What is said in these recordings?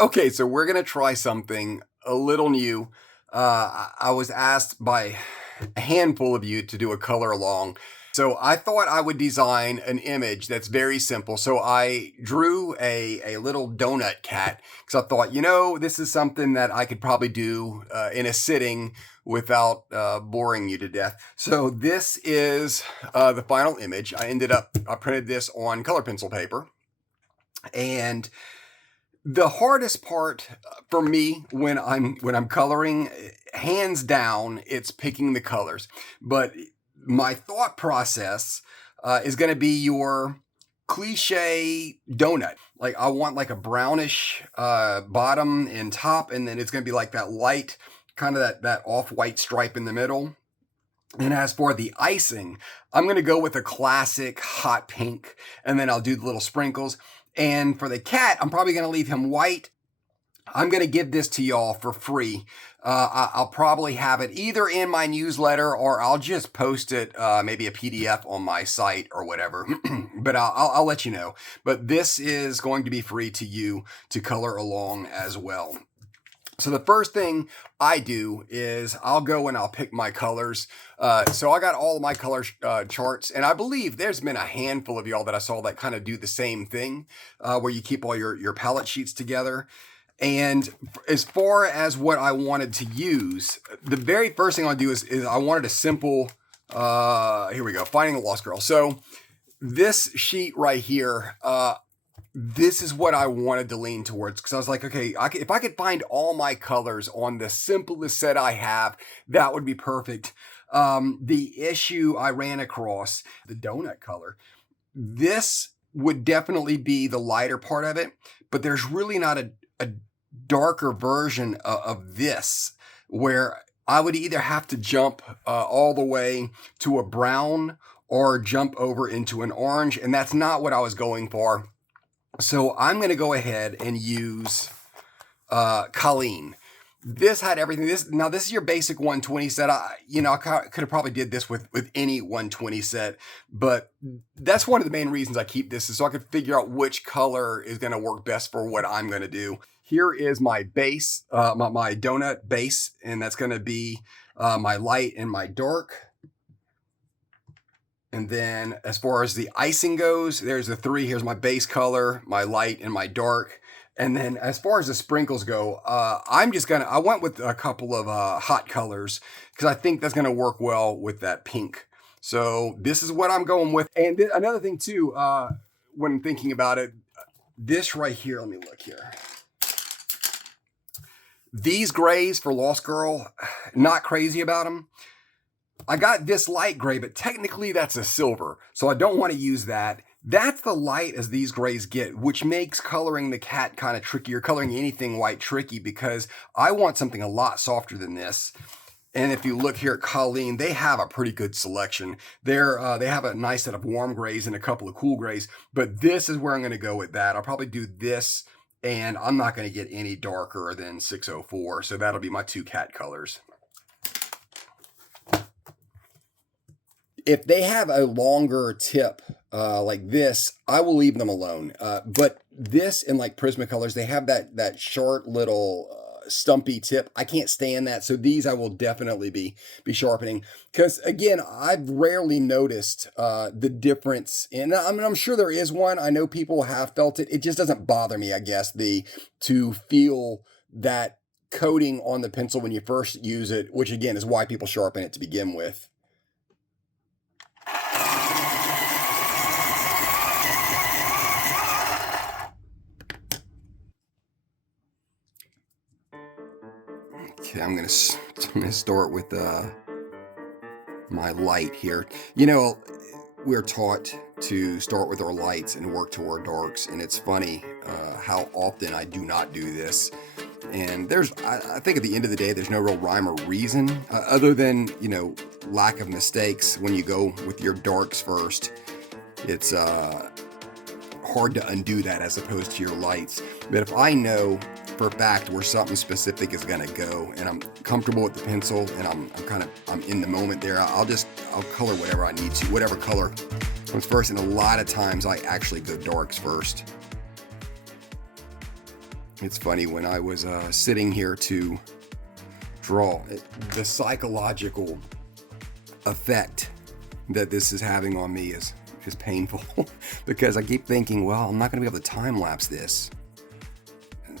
Okay, so we're gonna try something a little new. I was asked by a handful of you to do a color along. So I thought I would design an image that's very simple. So I drew a little donut cat because I thought, this is something that I could probably do in a sitting without boring you to death. So this is the final image. I printed this on color pencil paper. And the hardest part for me when I'm coloring, hands down, it's picking the colors. But my thought process is going to be your cliche donut. Like I want like a brownish bottom and top, and then it's going to be like that light, kind of that off-white stripe in the middle. And as for the icing, I'm going to go with a classic hot pink, and then I'll do the little sprinkles. And for the cat, I'm probably going to leave him white. I'm going to give this to y'all for free. I'll probably have it either in my newsletter or I'll just post it, maybe a PDF on my site or whatever. But I'll let you know. But this is going to be free to you to color along as well. So the first thing I do is I'll go and I'll pick my colors. So I got all of my color charts, and I believe there's been a handful of y'all that I saw that kind of do the same thing, where you keep all your palette sheets together. And as far as what I wanted to use, the very first thing I'll do is I wanted a simple, here we go, Finding the Lost Girl. So this sheet right here, this is what I wanted to lean towards because I was like, okay, if I could find all my colors on the simplest set I have, that would be perfect. The issue I ran across, the donut color, this would definitely be the lighter part of it, but there's really not a darker version of this where I would either have to jump all the way to a brown or jump over into an orange, and that's not what I was going for. So I'm going to go ahead and use Caran. This had everything. This is your basic 120 set. I could have probably did this with any 120 set, but that's one of the main reasons I keep this is so I could figure out which color is going to work best for what I'm going to do. Here is my base, my donut base, and that's going to be my light and my dark. And then as far as the icing goes, there's the three. Here's my base color, my light, and my dark. And then as far as the sprinkles go, I went with a couple of hot colors because I think that's going to work well with that pink. So this is what I'm going with. And another thing too, when thinking about it, this right here, let me look here. These grays for Lost Girl, not crazy about them. I got this light gray, but technically that's a silver, so I don't want to use that. That's the light as these grays get, which makes coloring the cat kind of tricky, or coloring anything white tricky, because I want something a lot softer than this. And if you look here at Caran, they have a pretty good selection. They have a nice set of warm grays and a couple of cool grays, but this is where I'm going to go with that. I'll probably do this, and I'm not going to get any darker than 604, so that'll be my two cat colors. If they have a longer tip like this, I will leave them alone. But this in like Prismacolors, they have that short little stumpy tip. I can't stand that. So these I will definitely be sharpening. Because again, I've rarely noticed the difference in, I'm sure there is one. I know people have felt it. It just doesn't bother me, I guess, to feel that coating on the pencil when you first use it, which again is why people sharpen it to begin with. Okay, I'm gonna start with my light here. We're taught to start with our lights and work toward darks, and it's funny how often I do not do this. And I think at the end of the day, there's no real rhyme or reason other than lack of mistakes. When you go with your darks first, it's hard to undo that as opposed to your lights. But if I know for a fact where something specific is going to go and I'm comfortable with the pencil and I'm in the moment there, I'll color whatever I need to, whatever color comes first. And a lot of times I actually go darks first. It's funny, when I was sitting here to draw, the psychological effect that this is having on me is painful because I keep thinking, well, I'm not going to be able to time lapse this,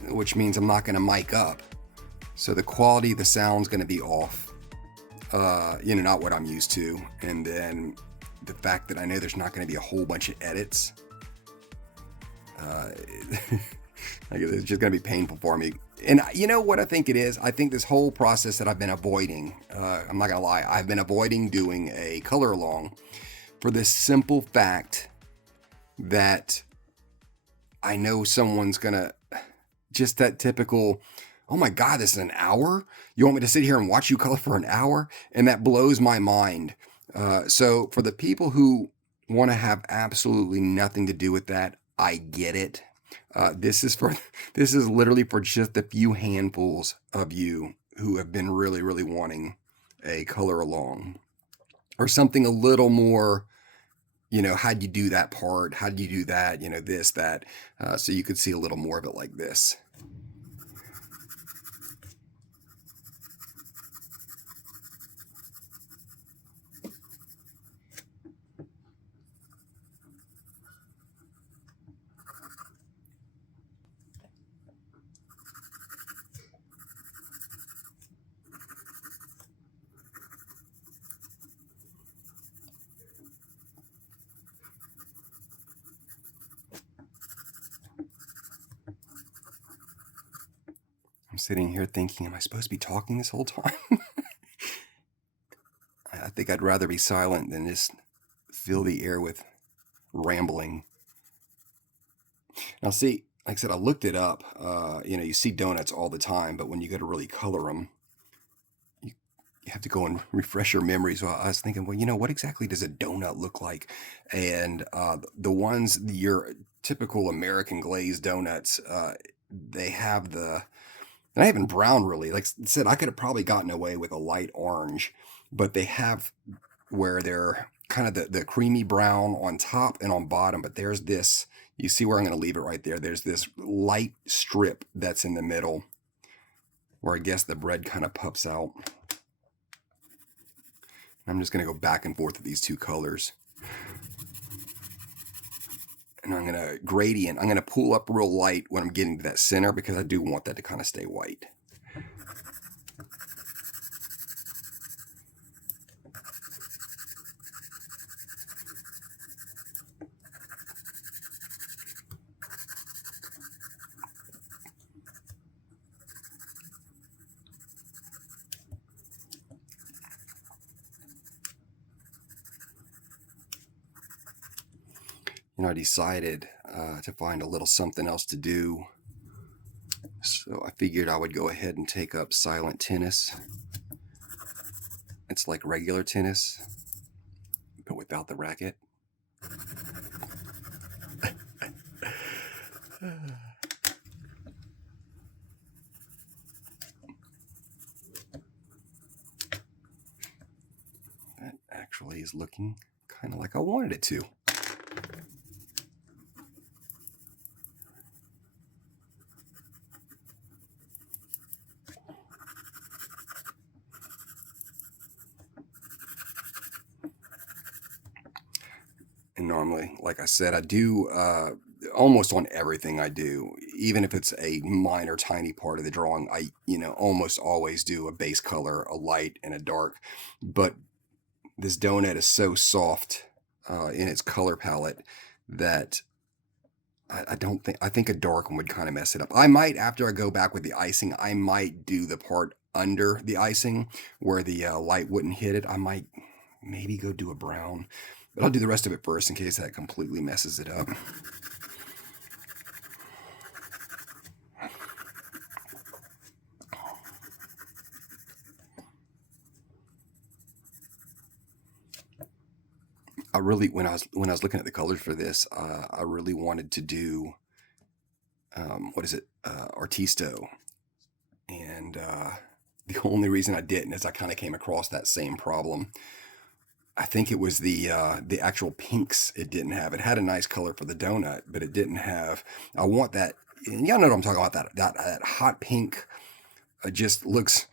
which means I'm not going to mic up. So the quality of the sound's going to be off, not what I'm used to. And then the fact that I know there's not going to be a whole bunch of edits, it's just going to be painful for me. And you know what I think it is? I think this whole process that I've been avoiding, I'm not going to lie, I've been avoiding doing a color along for this simple fact that I know someone's going to, just that typical, oh my God, this is an hour? You want me to sit here and watch you color for an hour? And that blows my mind. So for the people who want to have absolutely nothing to do with that, I get it. This is literally for just a few handfuls of you who have been really, really wanting a color along or something a little more, how'd you do that part? How'd you do that? This, that, so you could see a little more of it like this. I'm sitting here thinking, am I supposed to be talking this whole time? I think I'd rather be silent than just fill the air with rambling. Now, see, like I said, I looked it up. You see donuts all the time, but when you go to really color them, you have to go and refresh your memory. So I was thinking, well, what exactly does a donut look like? And the ones, your typical American glazed donuts, they have not even brown really. Like I said, I could have probably gotten away with a light orange, but they have where they're kind of the creamy brown on top and on bottom. But there's this, you see where I'm going to leave it right there. There's this light strip that's in the middle where I guess the bread kind of puffs out. I'm just going to go back and forth with these two colors. And I'm going to gradient. I'm going to pull up real light when I'm getting to that center because I do want that to kind of stay white. I decided to find a little something else to do. So I figured I would go ahead and take up silent tennis. It's like regular tennis, but without the racket. That actually is looking kind of like I wanted it to. And normally, like I said, I do almost on everything I do, even if it's a minor, tiny part of the drawing, I, almost always do a base color, a light and a dark. But this donut is so soft in its color palette that I think a dark one would kind of mess it up. I might, after I go back with the icing, I might do the part under the icing where the light wouldn't hit it. I might maybe go do a brown. But I'll do the rest of it first in case that completely messes it up. I really, when I was looking at the colors for this, I really wanted to do, Artisto. And the only reason I didn't is I kind of came across that same problem. I think it was the actual pinks it didn't have. It had a nice color for the donut, but it didn't have, I want that y'all know what I'm talking about. That hot pink just looks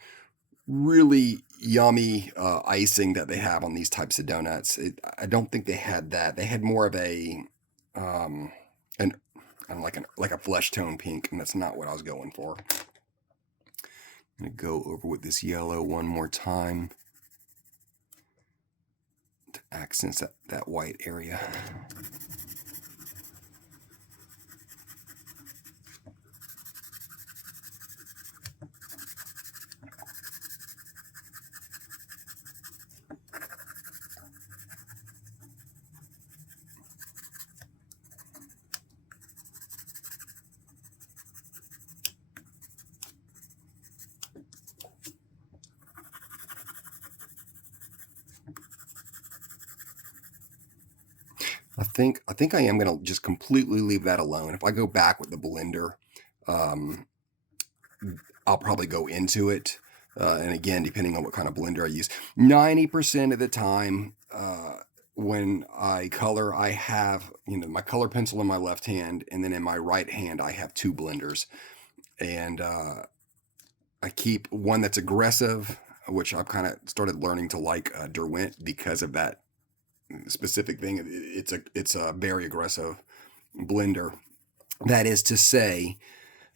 really yummy icing that they have on these types of donuts. I don't think they had that. They had more of a an like a flesh tone pink, and that's not what I was going for. I'm gonna go over with this yellow one more time to accent that white area. I think I am going to just completely leave that alone. If I go back with the blender, I'll probably go into it. And again, depending on what kind of blender I use, 90% of the time, when I color, I have, my color pencil in my left hand, and then in my right hand, I have two blenders. And I keep one that's aggressive, which I've kind of started learning to like Derwent because of that specific thing. It's a very aggressive blender. That is to say,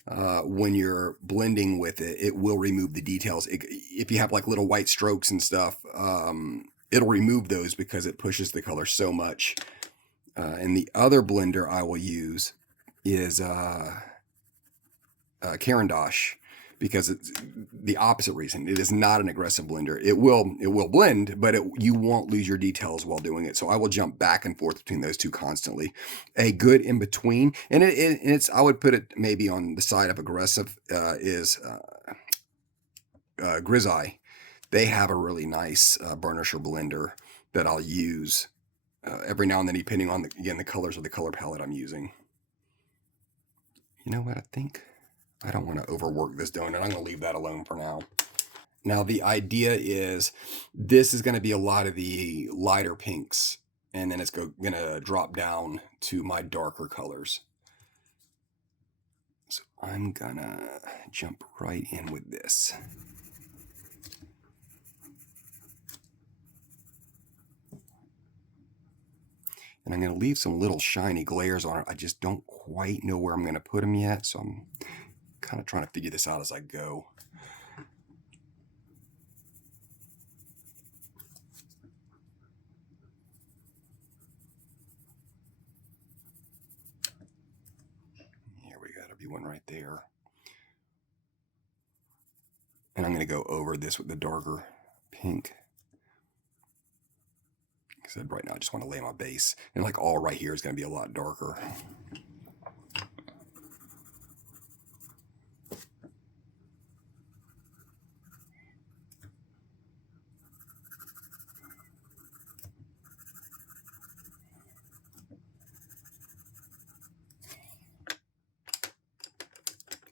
when you're blending with it, it will remove the details. If you have like little white strokes and stuff, it'll remove those because it pushes the color so much. And the other blender I will use is Caran, because it's the opposite reason. It is not an aggressive blender. It will blend, but you won't lose your details while doing it. So I will jump back and forth between those two constantly. A good in between, and it's I would put it maybe on the side of aggressive is Grizaye. They have a really nice burnisher blender that I'll use every now and then, depending on the colors of the color palette I'm using. You know what I think? I don't want to overwork this donut. I'm going to leave that alone for now. Now, the idea is this is going to be a lot of the lighter pinks, and then it's going to drop down to my darker colors. So I'm going to jump right in with this. And I'm going to leave some little shiny glares on it. I just don't quite know where I'm going to put them yet, so I'm kind of trying to figure this out as I go. Here we got to be one right there. And I'm going to go over this with the darker pink. Like I said, right now I just want to lay my base. And like all right here is going to be a lot darker.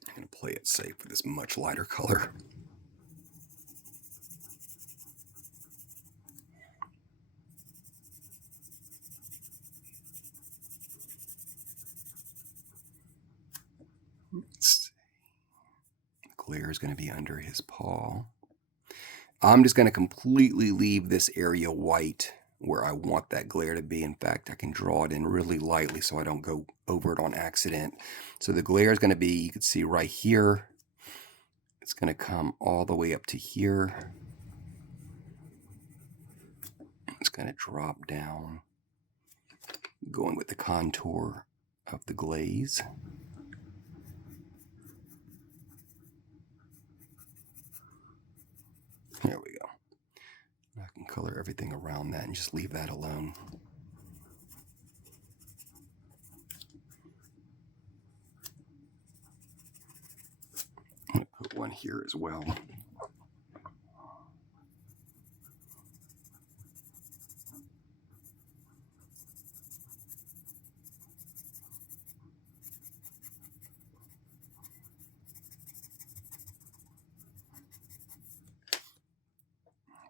I'm going to play it safe with this much lighter color. Glare is going to be under his paw. I'm just going to completely leave this area white where I want that glare to be. In fact, I can draw it in really lightly so I don't go over it on accident. So the glare is going to be, you can see right here, it's going to come all the way up to here. It's going to drop down, going with the contour of the glaze. There we go. I can color everything around that and just leave that alone. I'm going to put one here as well.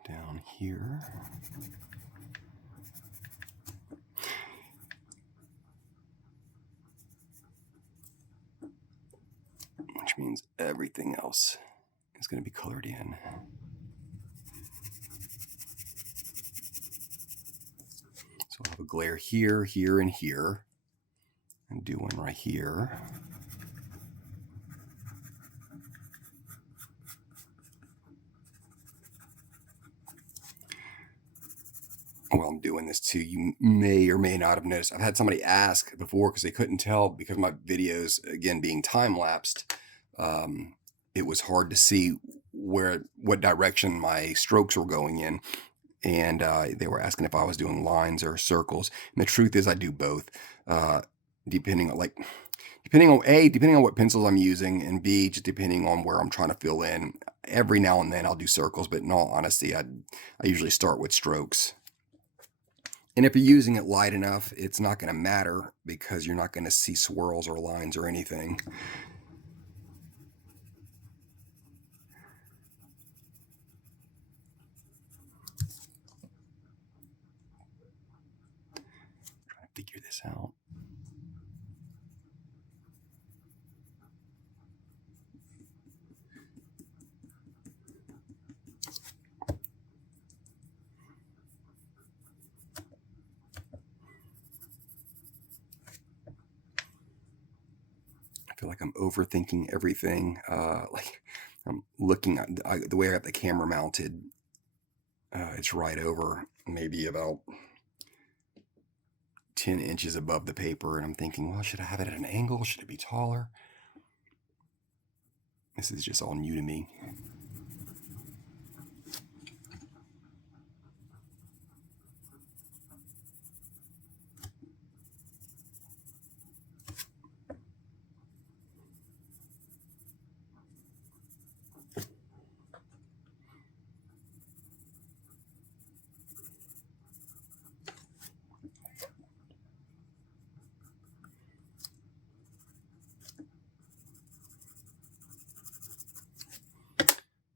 Down here. means everything else is going to be colored in. So I'll have a glare here, here, and here, and do one right here. While I'm doing this too, you may or may not have noticed, I've had somebody ask before because they couldn't tell, because my videos, again, being time-lapsed, it was hard to see what direction my strokes were going in. And they were asking if I was doing lines or circles. And the truth is I do both, depending on what pencils I'm using, and B, just depending on where I'm trying to fill in. Every now and then I'll do circles, but in all honesty, I usually start with strokes. And if you're using it light enough, it's not going to matter because you're not going to see swirls or lines or anything. Trying to figure this out. I feel like I'm overthinking everything. Like I'm looking at the way I have the camera mounted. It's right over maybe about 10 inches above the paper, and I'm thinking, well, should I have it at an angle? Should it be taller? This is just all new to me.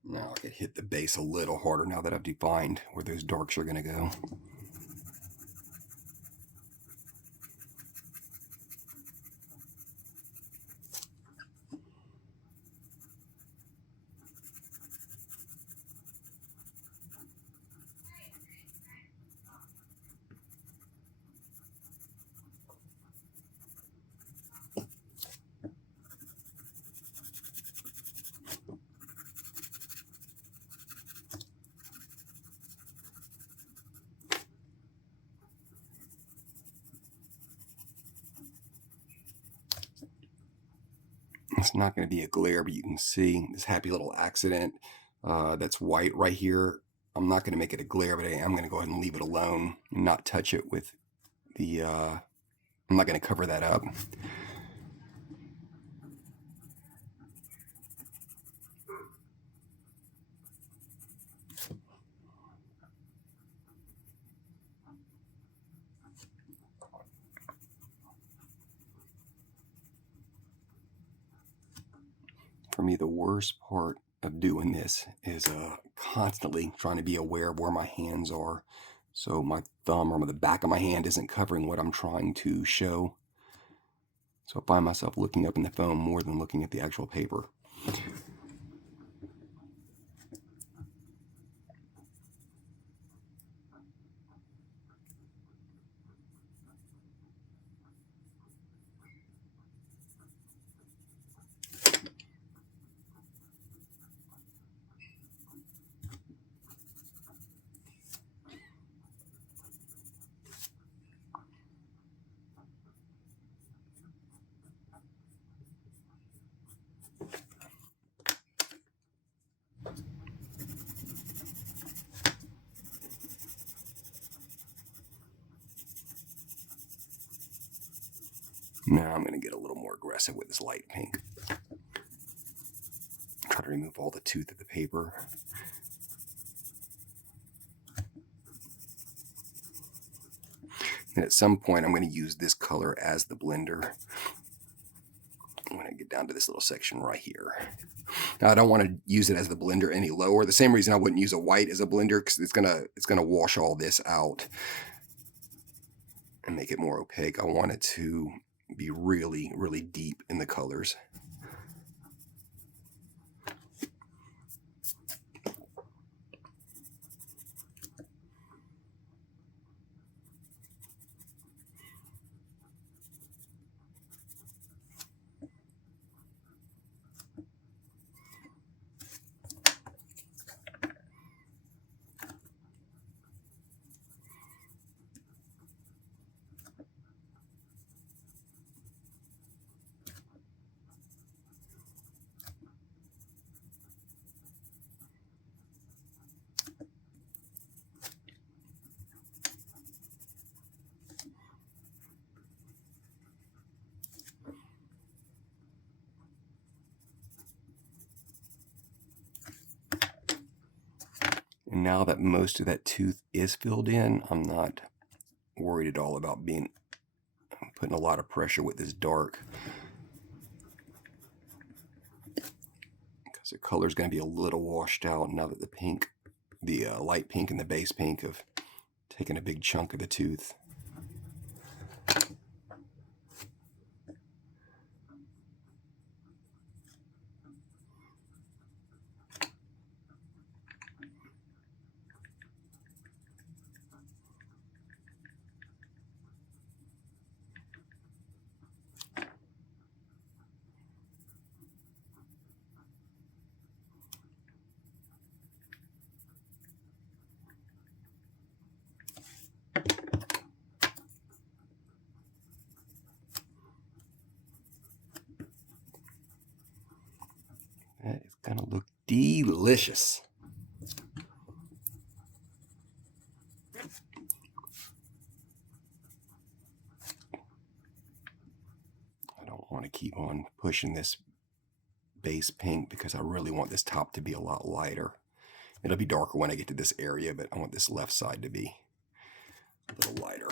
Now I could hit the base a little harder now that I've defined where those darks are going to go. It's not going to be a glare, but you can see this happy little accident that's white right here. I'm not going to make it a glare, but I am going to go ahead and leave it alone and not touch it with the, I'm not going to cover that up. For me, the worst part of doing this is constantly trying to be aware of where my hands are, so my thumb or the back of my hand isn't covering what I'm trying to show. So I find myself looking up in the phone more than looking at the actual paper. Now I'm going to get a little more aggressive with this light pink. Try to remove all the tooth of the paper. And at some point I'm going to use this color as the blender. I'm going to get down to this little section right here. Now I don't want to use it as the blender any lower. The same reason I wouldn't use a white as a blender, because it's gonna wash all this out and make it more opaque. I want it to be really, really deep in the colors. And now that most of that tooth is filled in, I'm not worried at all about putting a lot of pressure with this dark, because the color is going to be a little washed out now that the pink, the light pink and the base pink have taken a big chunk of the tooth. That is going to look delicious. I don't want to keep on pushing this base pink because I really want this top to be a lot lighter. It'll be darker when I get to this area, but I want this left side to be a little lighter.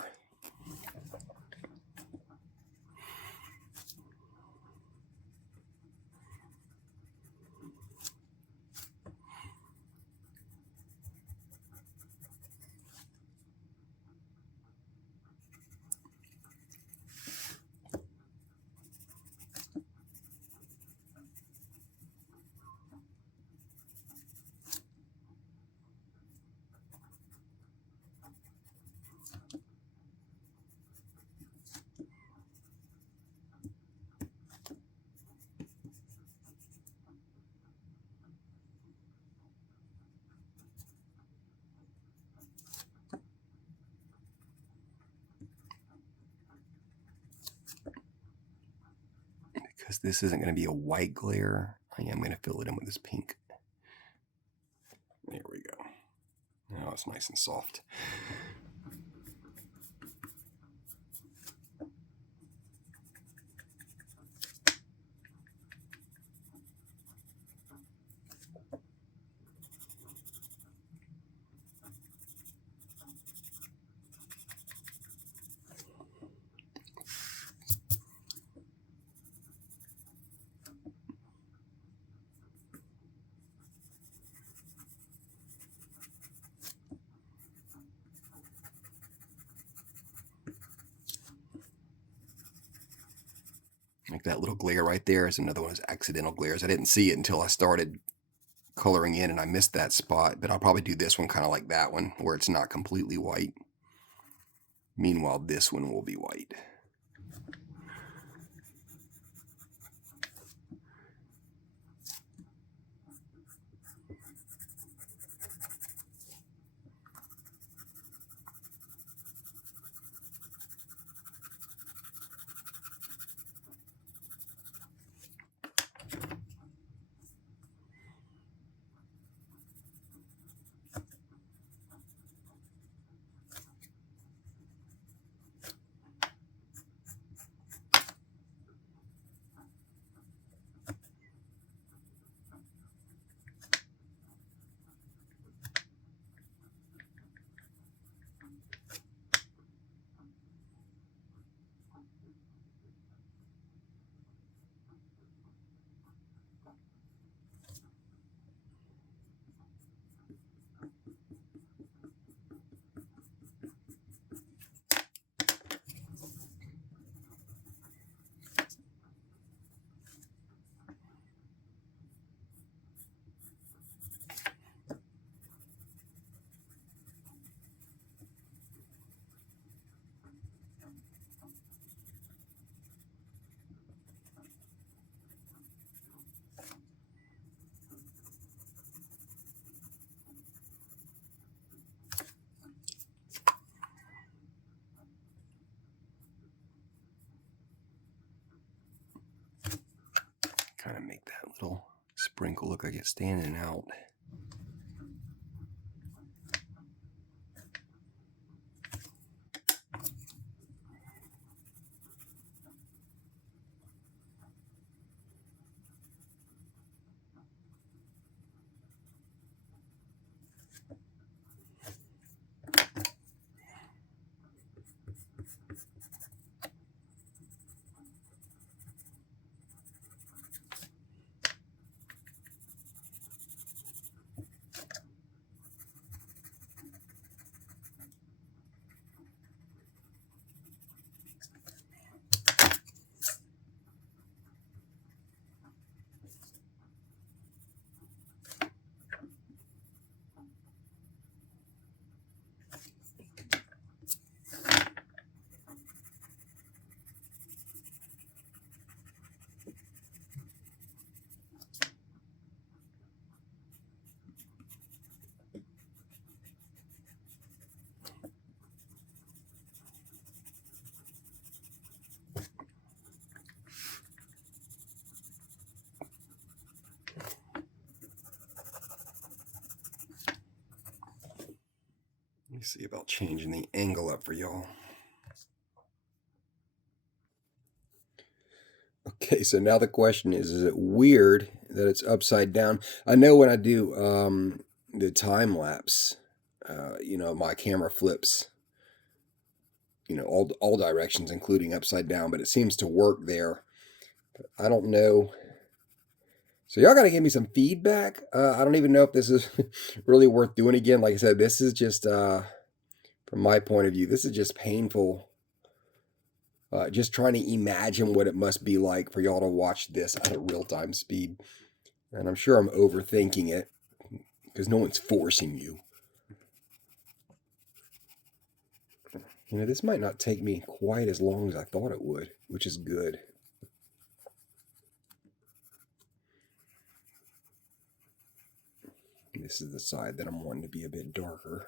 Because this isn't going to be a white glare, I am going to fill it in with this pink. There we go. Now it's nice and soft. Like that little glare right there is another one of those accidental glares. I didn't see it until I started coloring in and I missed that spot, but I'll probably do this one kind of like that one where it's not completely white. Meanwhile, this one will be white. Kind of make that little sprinkle look like it's standing out. me see about changing the angle up for y'all. Okay, so now the question is it weird that it's upside down? I know when I do the time lapse, you know, my camera flips, you know, all directions, including upside down, but it seems to work there. I don't know. So y'all got to give me some feedback. I don't even know if this is really worth doing again. Like I said, this is just, from my point of view, this is just painful. Just trying to imagine what it must be like for y'all to watch this at a real-time speed. And I'm sure I'm overthinking it because no one's forcing you. You know, this might not take me quite as long as I thought it would, which is good. This is the side that I'm wanting to be a bit darker.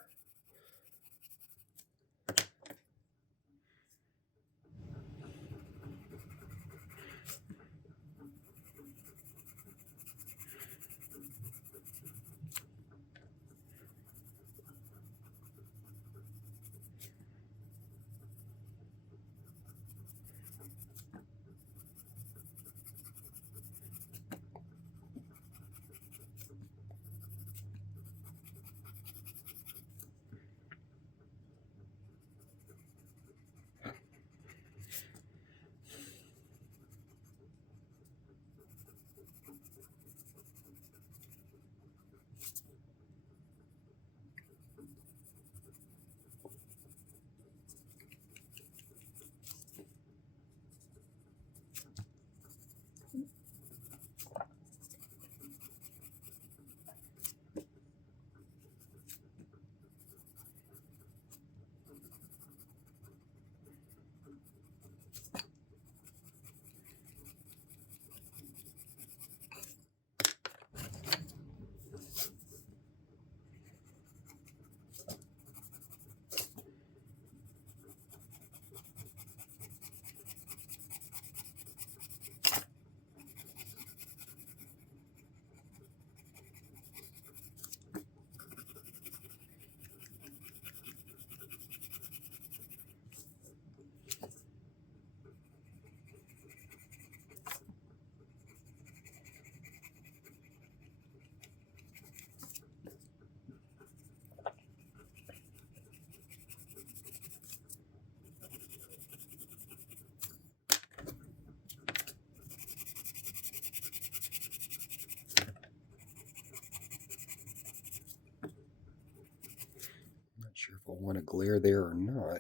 Sure if I want to glare there or not.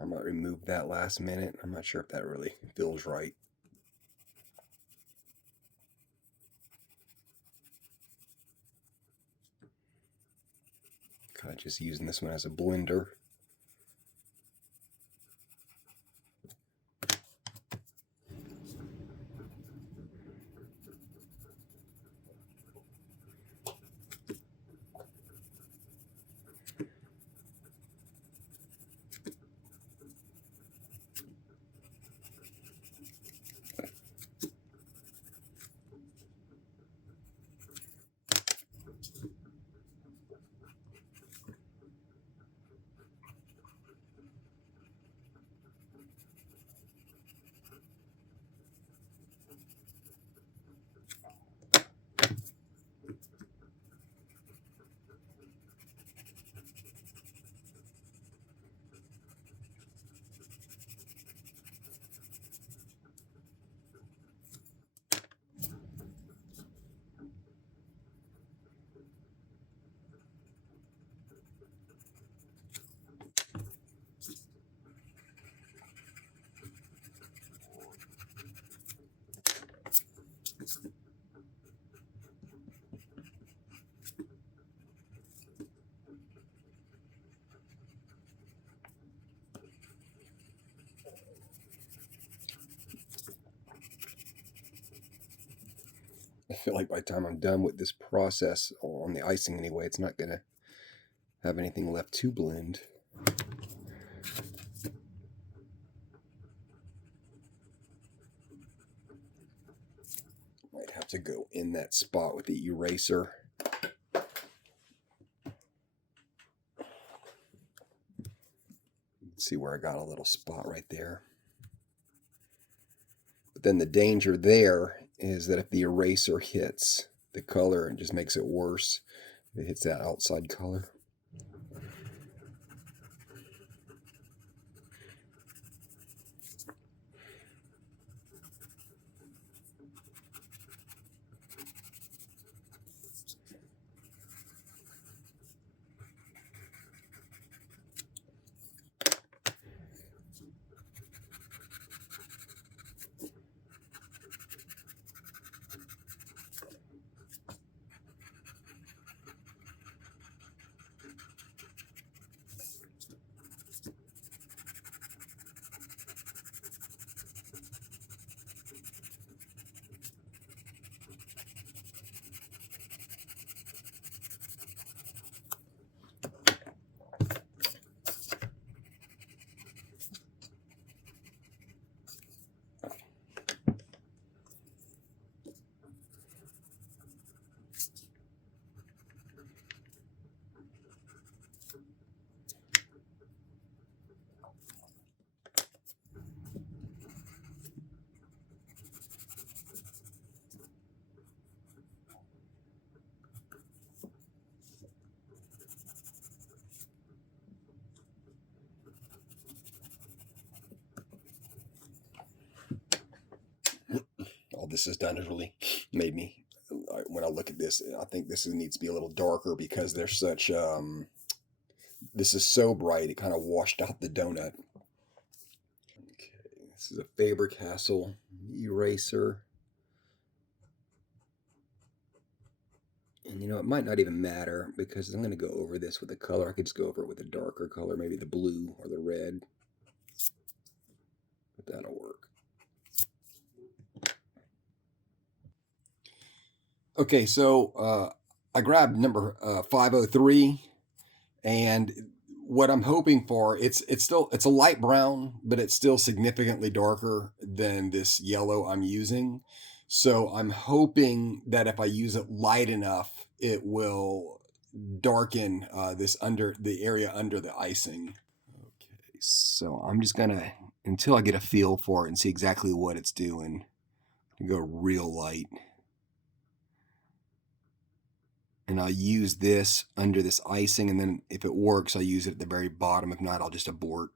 I might remove that last minute. I'm not sure if that really feels right. Kind of just using this one as a blender. I feel like by the time I'm done with this process on the icing anyway, it's not going to have anything left to blend. Might have to go in that spot with the eraser. Let's see where I got a little spot right there. But then the danger there is that if the eraser hits the color, it just makes it worse. If it hits that outside color. All this has done has really made me, when I look at this, I think this needs to be a little darker because there's such, this is so bright, it kind of washed out the donut. Okay, this is a Faber-Castell eraser. And you know, it might not even matter because I'm going to go over this with a color. I could just go over it with a darker color, maybe the blue or the red. But that'll work. Okay, so I grabbed number 503, and what I'm hoping for, it's a light brown, but it's still significantly darker than this yellow I'm using. So I'm hoping that if I use it light enough, it will darken the area under the icing. Okay, so I'm just gonna, until I get a feel for it and see exactly what it's doing, go real light. And I'll use this under this icing, and then if it works, I'll use it at the very bottom. If not, I'll just abort.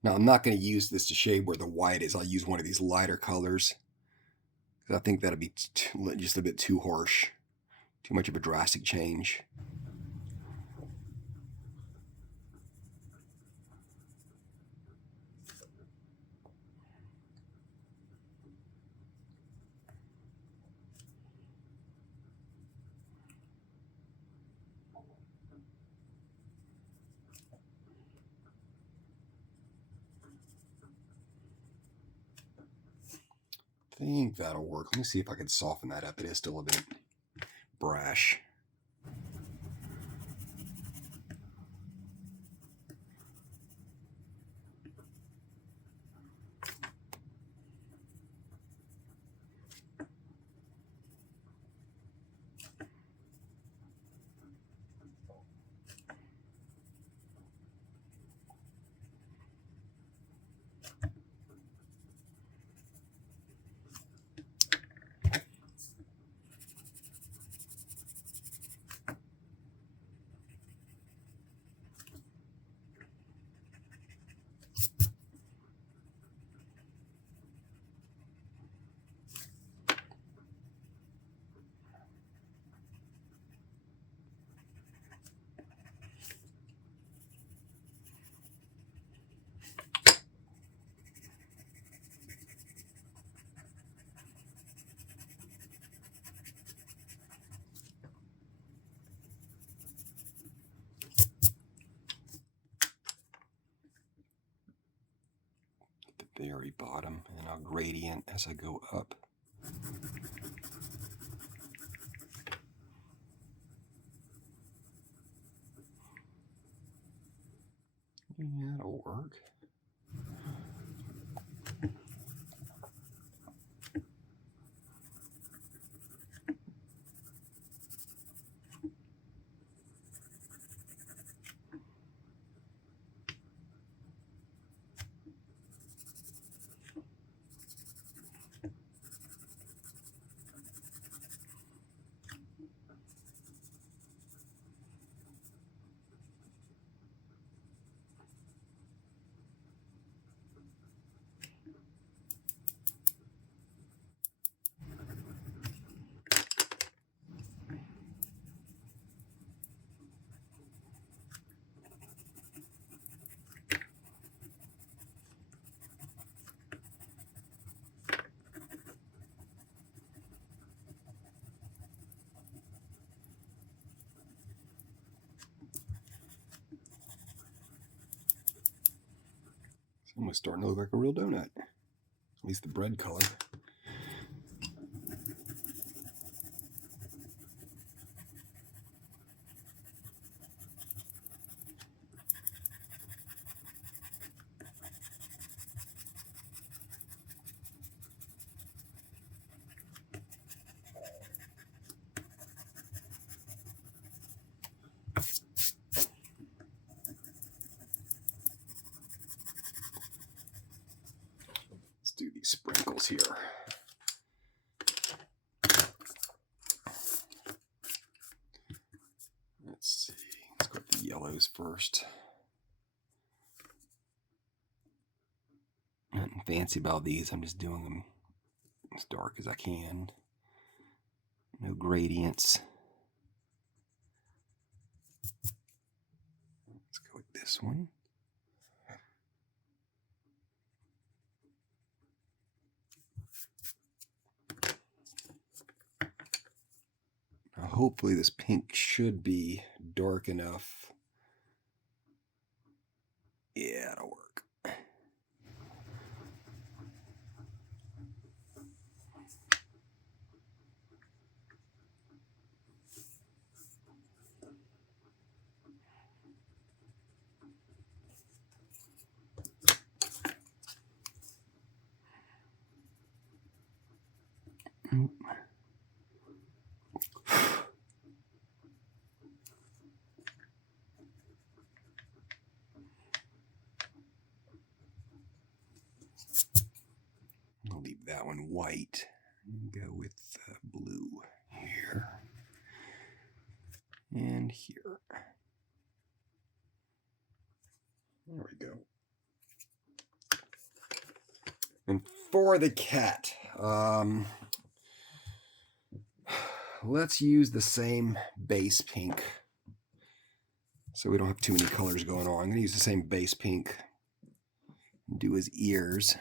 Now, I'm not going to use this to shade where the white is. I'll use one of these lighter colors. I think that'll be just a bit too harsh. Too much of a drastic change. I think that'll work. Let me see if I can soften that up. It is still a bit brash. very bottom, and I'll gradient as I go up. Yeah, that'll work. It's almost starting to look like a real donut, at least the bread color. Let's do these sprinkles here. Let's see, let's go with the yellows first. Nothing fancy about these, I'm just doing them as dark as I can. No gradients. Let's go with this one. Now hopefully this pink should be dark enough. Yeah, it'll work. I'll leave that one white and go with blue here and here. There we go. And for the cat, let's use the same base pink so we don't have too many colors going on. I'm going to use the same base pink and do his ears.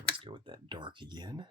Let's go with that dark again.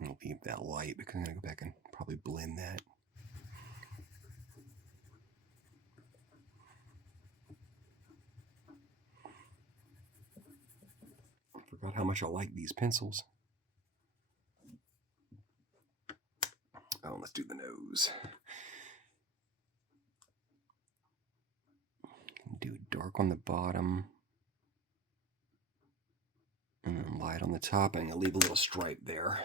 I'll leave that light because I'm going to go back and probably blend that. I forgot how much I like these pencils. Oh, let's do the nose. Do it dark on the bottom, light on the top. I'm going to leave a little stripe there.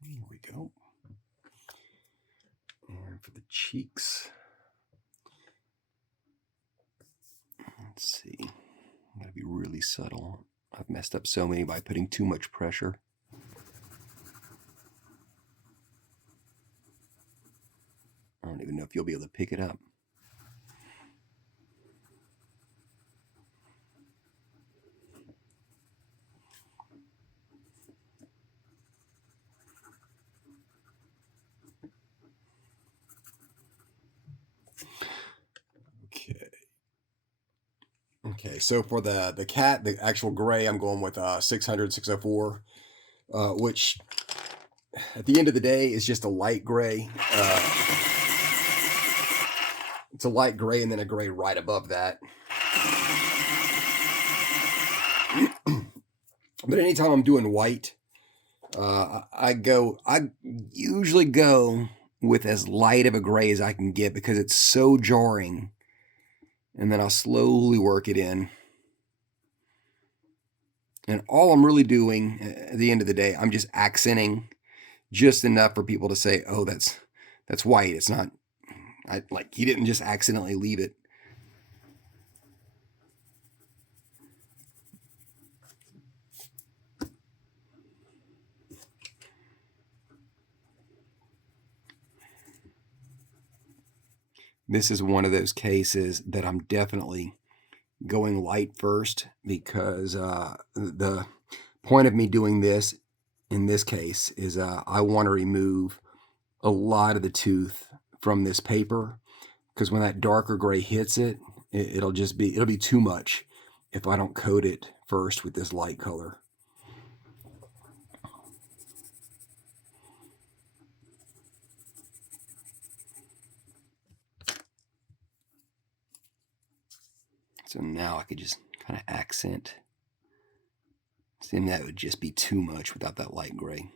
Here we go. And for the cheeks, let's see. I'm going to be really subtle. I've messed up so many by putting too much pressure. I don't even know if you'll be able to pick it up. Okay, so for the cat, the actual gray, I'm going with 600, 604, which at the end of the day is just a light gray. It's a light gray and then a gray right above that. But anytime I'm doing white, I usually go with as light of a gray as I can get because it's so jarring. And then I'll slowly work it in. And all I'm really doing at the end of the day, I'm just accenting just enough for people to say, oh, that's white. It's not, like he didn't just accidentally leave it. This is one of those cases that I'm definitely going light first because the point of me doing this in this case is I want to remove a lot of the tooth from this paper because when that darker gray hits it, it'll be too much if I don't coat it first with this light color. So now I could just kind of accent. See, that would just be too much without that light gray.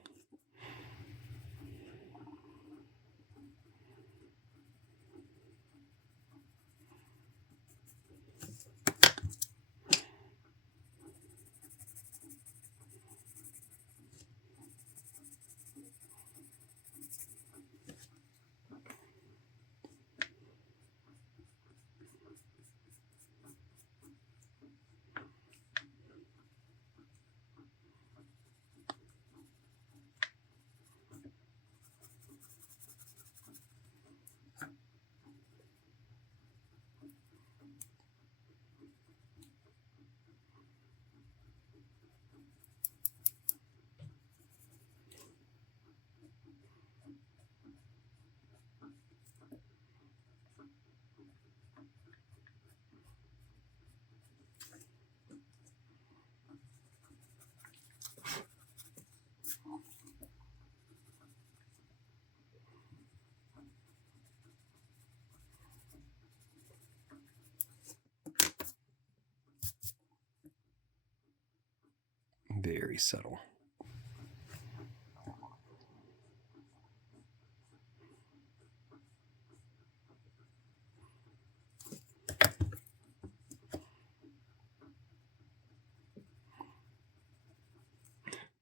Very subtle.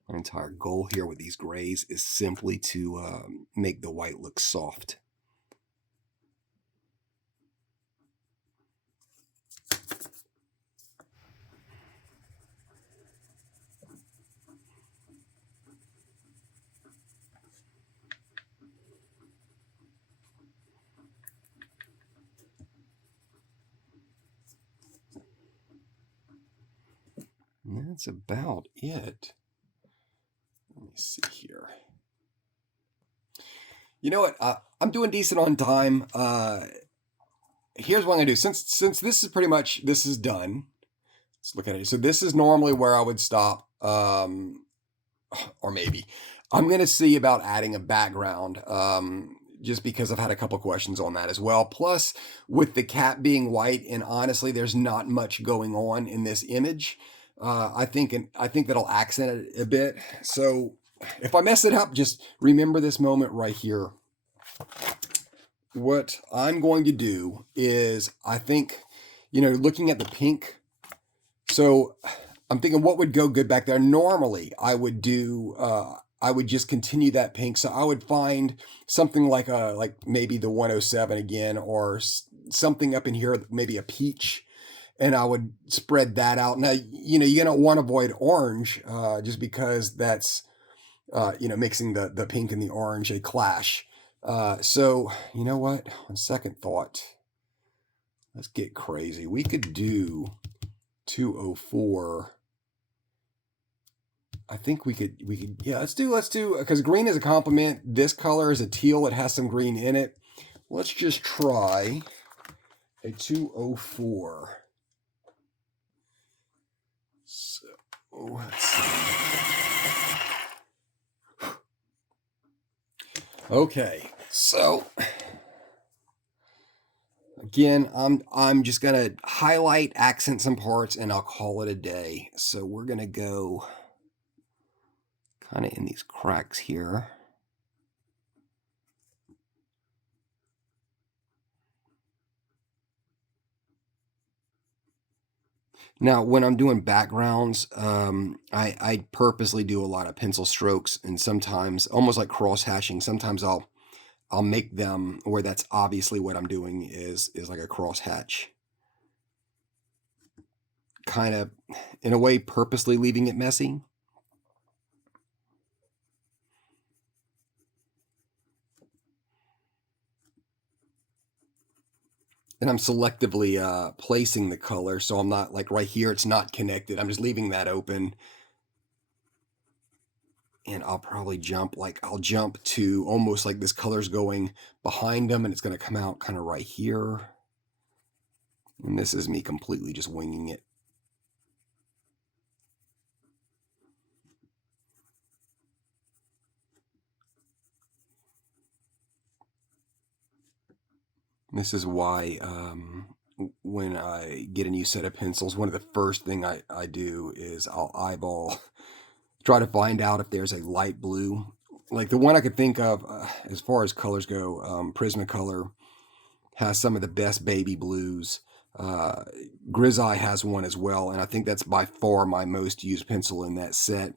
My entire goal here with these grays is simply to make the white look soft. And that's about it. Let me see here. You know what? I'm doing decent on time. Here's what I'm gonna do. Since this is pretty much this is done. Let's look at it. So this is normally where I would stop, or maybe I'm gonna see about adding a background just because I've had a couple questions on that as well. Plus, with the cat being white, and honestly, there's not much going on in this image. I think that'll accent it a bit. So if I mess it up, just remember this moment right here. What I'm going to do is, I think, looking at the pink, so I'm thinking what would go good back there. Normally, I would just continue that pink. So I would find something like maybe the 107 again, or something up in here, maybe a peach, and I would spread that out. Now, you're gonna want to avoid orange, just because that's, mixing the pink and the orange, a clash. So you know what? On second thought, let's get crazy. We could do 204. I think we could, yeah, let's do, because green is a complement. This color is a teal. It has some green in it. Let's just try a 204. So, let's see. Okay, so again, I'm just gonna highlight, accent some parts, and I'll call it a day. So we're gonna go kind of in these cracks here. Now, when I'm doing backgrounds, I purposely do a lot of pencil strokes, and sometimes almost like cross hashing. Sometimes I'll make them where that's obviously what I'm doing is like a cross hatch, kind of in a way purposely leaving it messy. And I'm selectively placing the color, so I'm not like right here, it's not connected. I'm just leaving that open. And I'll probably I'll jump to almost like this color's going behind them, and it's going to come out kind of right here. And this is me completely just winging it. This is why when I get a new set of pencils, one of the first thing I do is I'll eyeball, try to find out if there's a light blue. Like the one I could think of, as far as colors go, Prismacolor has some of the best baby blues. Grizaye has one as well, and I think that's by far my most used pencil in that set,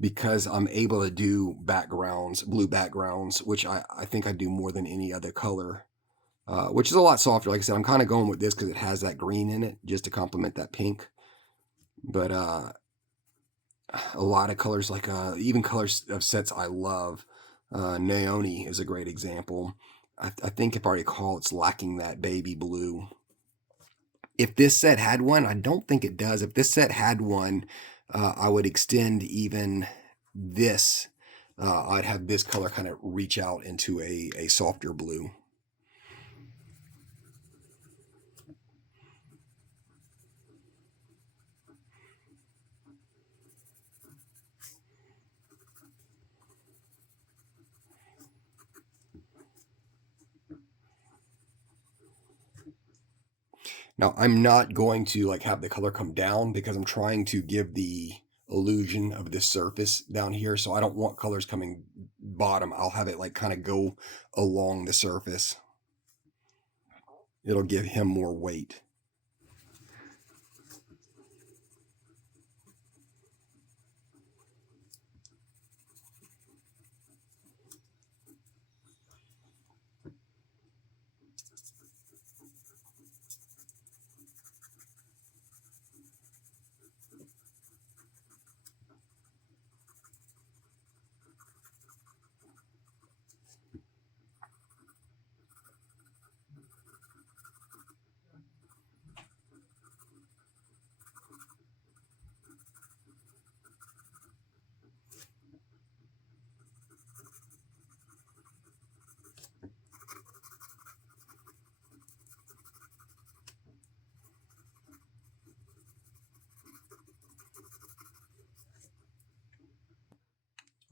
because I'm able to do backgrounds, blue backgrounds, which I think I do more than any other color. Which is a lot softer. Like I said, I'm kind of going with this because it has that green in it, just to complement that pink. But a lot of colors, like even colors of sets I love. Naoni is a great example. I think if I recall, it's lacking that baby blue. If this set had one, I don't think it does. If this set had one, I would extend even this. I'd have this color kind of reach out into a softer blue. Now, I'm not going to like have the color come down, because I'm trying to give the illusion of this surface down here. So I don't want colors coming bottom. I'll have it like kind of go along the surface. It'll give him more weight.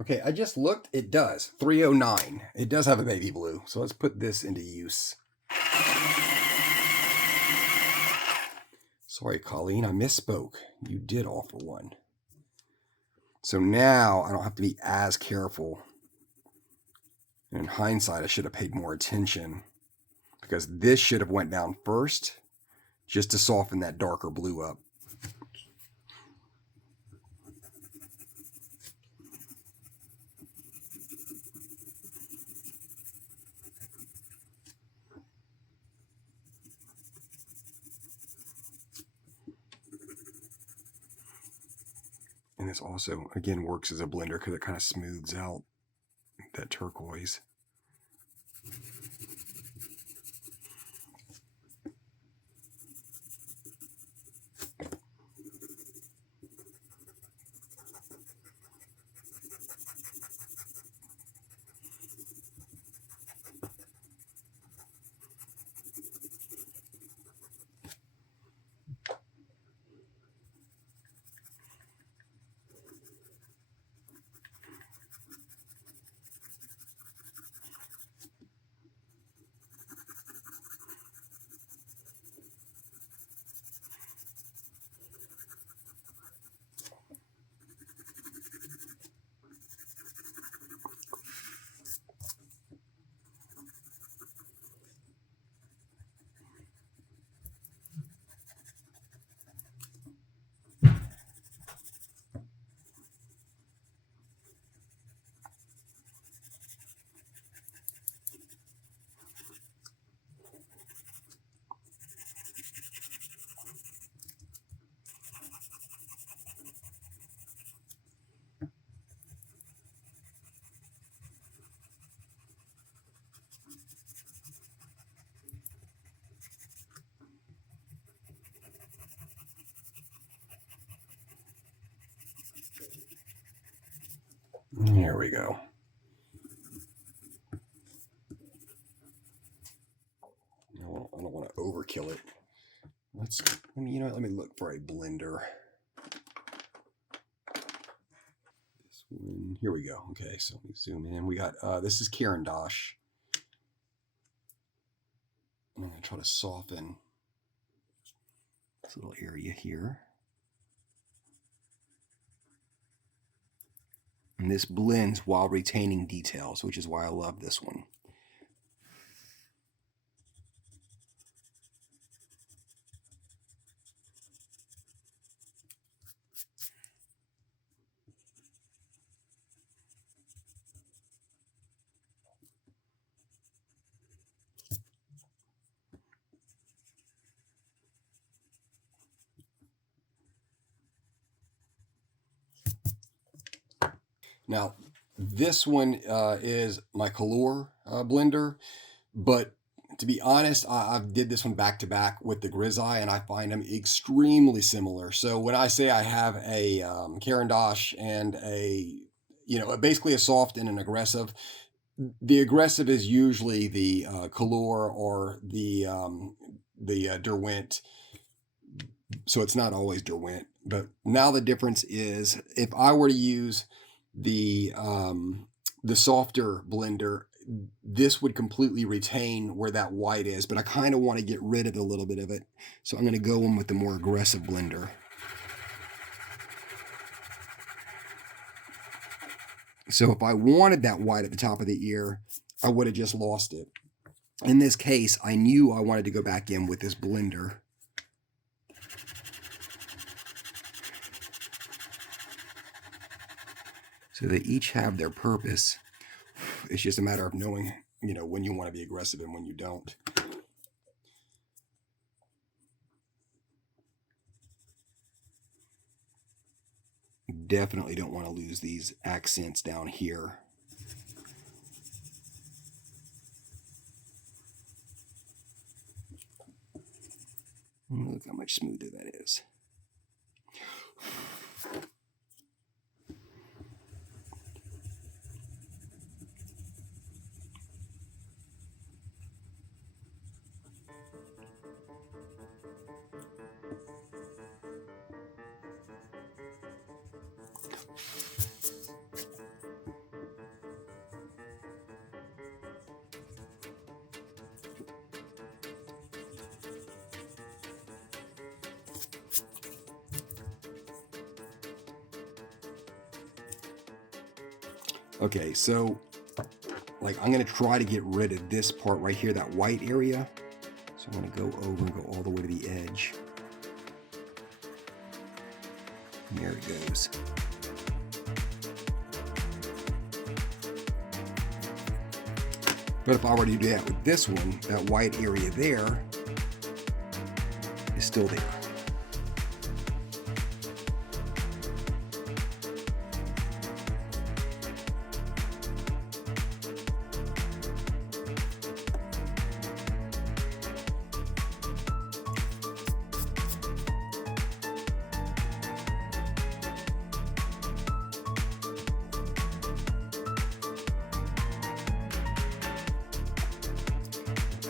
Okay, I just looked. It does. 309. It does have a baby blue. So let's put this into use. Sorry, Colleen, I misspoke. You did offer one. So now I don't have to be as careful. In hindsight, I should have paid more attention because this should have went down first just to soften that darker blue up. And this also, again, works as a blender because it kind of smooths out that turquoise. Here we go. I don't want to overkill it. Let me look for a blender. This one, here we go. Okay, so let me zoom in. We got this is Caran. I'm going to try to soften this little area here. And this blends while retaining details, which is why I love this one. Now, this one is my Kalour blender, but to be honest, I did this one back to back with the Grizaye, and I find them extremely similar. So when I say I have a Caran and basically a soft and an aggressive, the aggressive is usually the Kalour or the Derwent. So it's not always Derwent, but now the difference is if I were to use the softer blender, this would completely retain where that white is, but I kind of want to get rid of a little bit of it. So I'm going to go in with the more aggressive blender. So if I wanted that white at the top of the ear, I would have just lost it. In this case, I knew I wanted to go back in with this blender. So they each have their purpose. It's just a matter of knowing, when you want to be aggressive and when you don't. Definitely don't want to lose these accents down here. Look how much smoother that is. Okay, so like I'm gonna try to get rid of this part right here, that white area. So I'm gonna go over and go all the way to the edge. And there it goes. But if I were to do that with this one, that white area there is still there.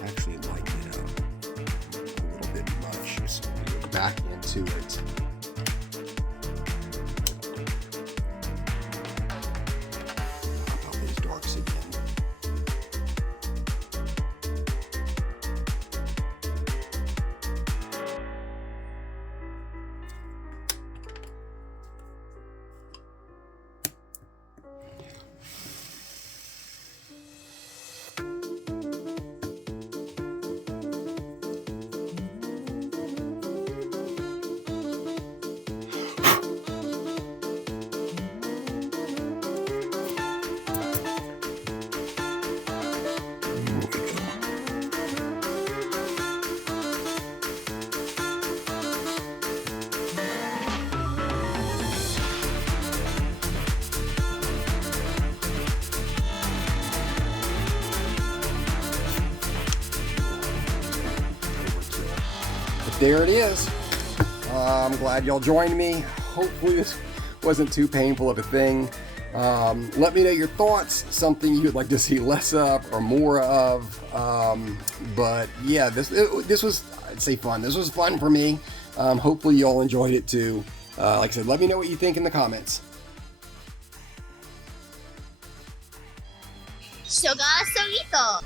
Actually lighten it up a little bit much, so we go back into it. Pop out those darks again. There it is. I'm glad y'all joined me. Hopefully this wasn't too painful of a thing. Let me know your thoughts, something you'd like to see less of or more of. But yeah, this was, I'd say fun. This was fun for me. Hopefully y'all enjoyed it too. Like I said, let me know what you think in the comments. Sugar Solito.